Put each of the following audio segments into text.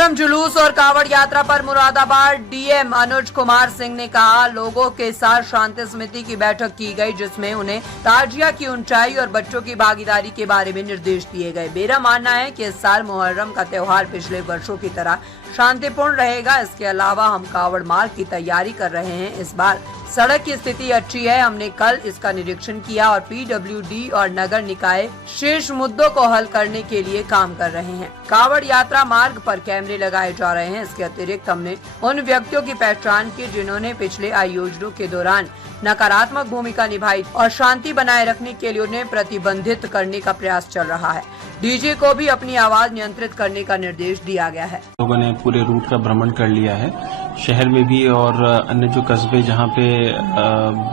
मुहर्रम जुलूस और कावड़ यात्रा पर मुरादाबाद डीएम अनुज कुमार सिंह ने कहा, लोगों के साथ शांति समिति की बैठक की गई जिसमें उन्हें ताजिया की ऊंचाई और बच्चों की भागीदारी के बारे में निर्देश दिए गए। मेरा मानना है कि इस साल मुहर्रम का त्योहार पिछले वर्षों की तरह शांतिपूर्ण रहेगा। इसके अलावा हम कावड़ मार्ग की तैयारी कर रहे हैं। इस बार सड़क की स्थिति अच्छी है। हमने कल इसका निरीक्षण किया और पीडब्ल्यूडी और नगर निकाय शेष मुद्दों को हल करने के लिए काम कर रहे हैं। कावड़ यात्रा मार्ग पर कैमरे लगाए जा रहे हैं। इसके अतिरिक्त हमने उन व्यक्तियों की पहचान की जिन्होंने पिछले आयोजनों के दौरान नकारात्मक भूमिका निभाई और शांति बनाए रखने के लिए उन्हें प्रतिबंधित करने का प्रयास चल रहा है। डीजे को भी अपनी आवाज नियंत्रित करने का निर्देश दिया गया है। लोगों ने पूरे रूट का भ्रमण कर लिया है, शहर में भी और अन्य जो कस्बे जहां पे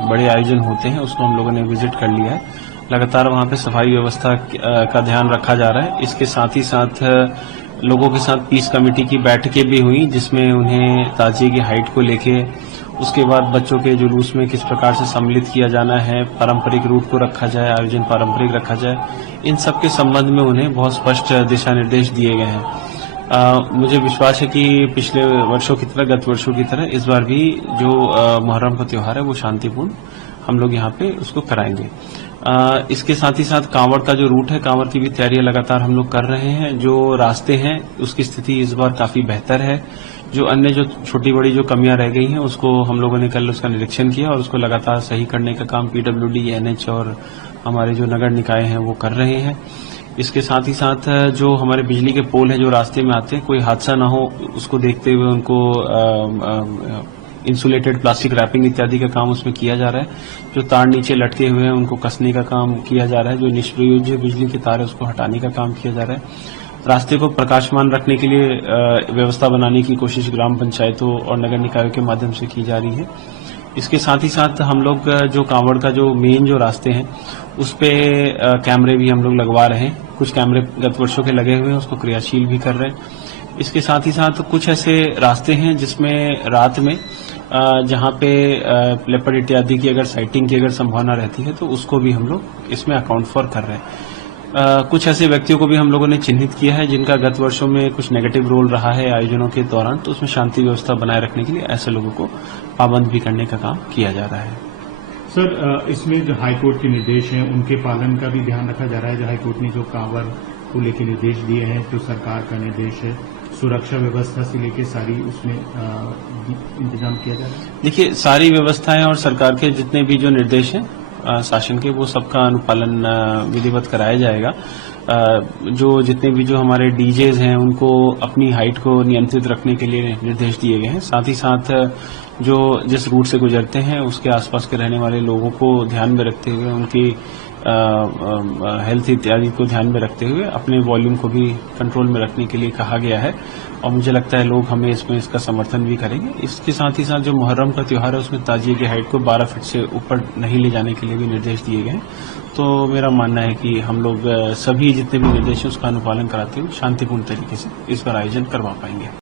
बड़े आयोजन होते हैं उसको हम लोगों ने विजिट कर लिया है। लगातार वहां पे सफाई व्यवस्था का ध्यान रखा जा रहा है। इसके साथ ही साथ लोगों के साथ पीस कमेटी की बैठकें भी हुई जिसमें उन्हें ताजिए की हाइट को लेके, उसके बाद बच्चों के जुलूस में किस प्रकार से सम्मिलित किया जाना है, पारंपरिक रूट को रखा जाए, आयोजन पारंपरिक रखा जाए, इन सब के संबंध में उन्हें बहुत स्पष्ट दिशा निर्देश दिए गए हैं। मुझे विश्वास है कि पिछले वर्षों की तरह, गत वर्षों की तरह इस बार भी जो मुहर्रम का त्योहार है वो शांतिपूर्ण हम लोग यहाँ पे उसको कराएंगे। इसके साथ ही साथ कांवड़ का जो रूट है, कांवड़ की भी तैयारियां लगातार हम लोग कर रहे हैं। जो रास्ते हैं उसकी स्थिति इस बार काफी बेहतर है। जो अन्य जो छोटी बड़ी जो कमियां रह गई हैं उसको हम लोगों ने कल उसका निरीक्षण किया और उसको लगातार सही करने का काम पीडब्ल्यूडी, एनएच और हमारे जो नगर निकाय हैं वो कर रहे हैं। इसके साथ ही साथ जो हमारे बिजली के पोल हैं जो रास्ते में आते हैं, कोई हादसा ना हो उसको देखते हुए उनको इंसुलेटेड प्लास्टिक रैपिंग इत्यादि का काम उसमें किया जा रहा है। जो तार नीचे लटके हुए हैं उनको कसने का काम किया जा रहा है। जो निष्प्रयोज्य बिजली के तार है उसको हटाने का काम किया जा रहा है। रास्ते को प्रकाशमान रखने के लिए व्यवस्था बनाने की कोशिश ग्राम पंचायतों और नगर निकायों के माध्यम से की जा रही है। इसके साथ ही साथ हम लोग जो कांवड़ का जो मेन जो रास्ते हैं उस पे कैमरे भी हम लोग लगवा रहे हैं। कुछ कैमरे गत वर्षों के लगे हुए हैं, उसको क्रियाशील भी कर रहे हैं। इसके साथ ही साथ कुछ ऐसे रास्ते हैं जिसमें रात में जहां पे लेपर्ड इत्यादि की अगर साइटिंग की अगर संभावना रहती है तो उसको भी हम लोग इसमें अकाउंट फॉर कर रहे हैं। कुछ ऐसे व्यक्तियों को भी हम लोगों ने चिन्हित किया है जिनका गत वर्षों में कुछ नेगेटिव रोल रहा है आयोजनों के दौरान, तो उसमें शांति व्यवस्था बनाए रखने के लिए ऐसे लोगों को पाबंद भी करने का काम किया जा रहा है। सर, इसमें जो हाईकोर्ट के निर्देश हैं उनके पालन का भी ध्यान रखा जा रहा है। जो हाईकोर्ट ने जो कांवड़ को लेकर निर्देश दिए हैं, जो सरकार का निर्देश है, सुरक्षा व्यवस्था से लेकर सारी उसमें इंतजाम किया जा रहा है। देखिए, सारी व्यवस्थाएं और सरकार के जितने भी जो निर्देश हैं शासन के, वो सबका अनुपालन विधिवत कराया जाएगा। जो जितने भी जो हमारे डीजेज हैं उनको अपनी हाइट को नियंत्रित रखने के लिए निर्देश दिए गए हैं। साथ ही साथ जो जिस रूट से गुजरते हैं उसके आसपास के रहने वाले लोगों को ध्यान में रखते हुए, उनकी हेल्थ इत्यादि को ध्यान में रखते हुए अपने वॉल्यूम को भी कंट्रोल में रखने के लिए कहा गया है और मुझे लगता है लोग हमें इसमें इसका समर्थन भी करेंगे। इसके साथ ही साथ जो मुहर्रम का त्योहार है उसमें ताजिए की हाइट को 12 फीट से ऊपर नहीं ले जाने के लिए भी निर्देश दिए गए हैं। तो मेरा मानना है कि हम लोग सभी जितने भी निर्देश हैं उसका अनुपालन कराते हुए शांतिपूर्ण तरीके से इस बार आयोजन करवा पाएंगे।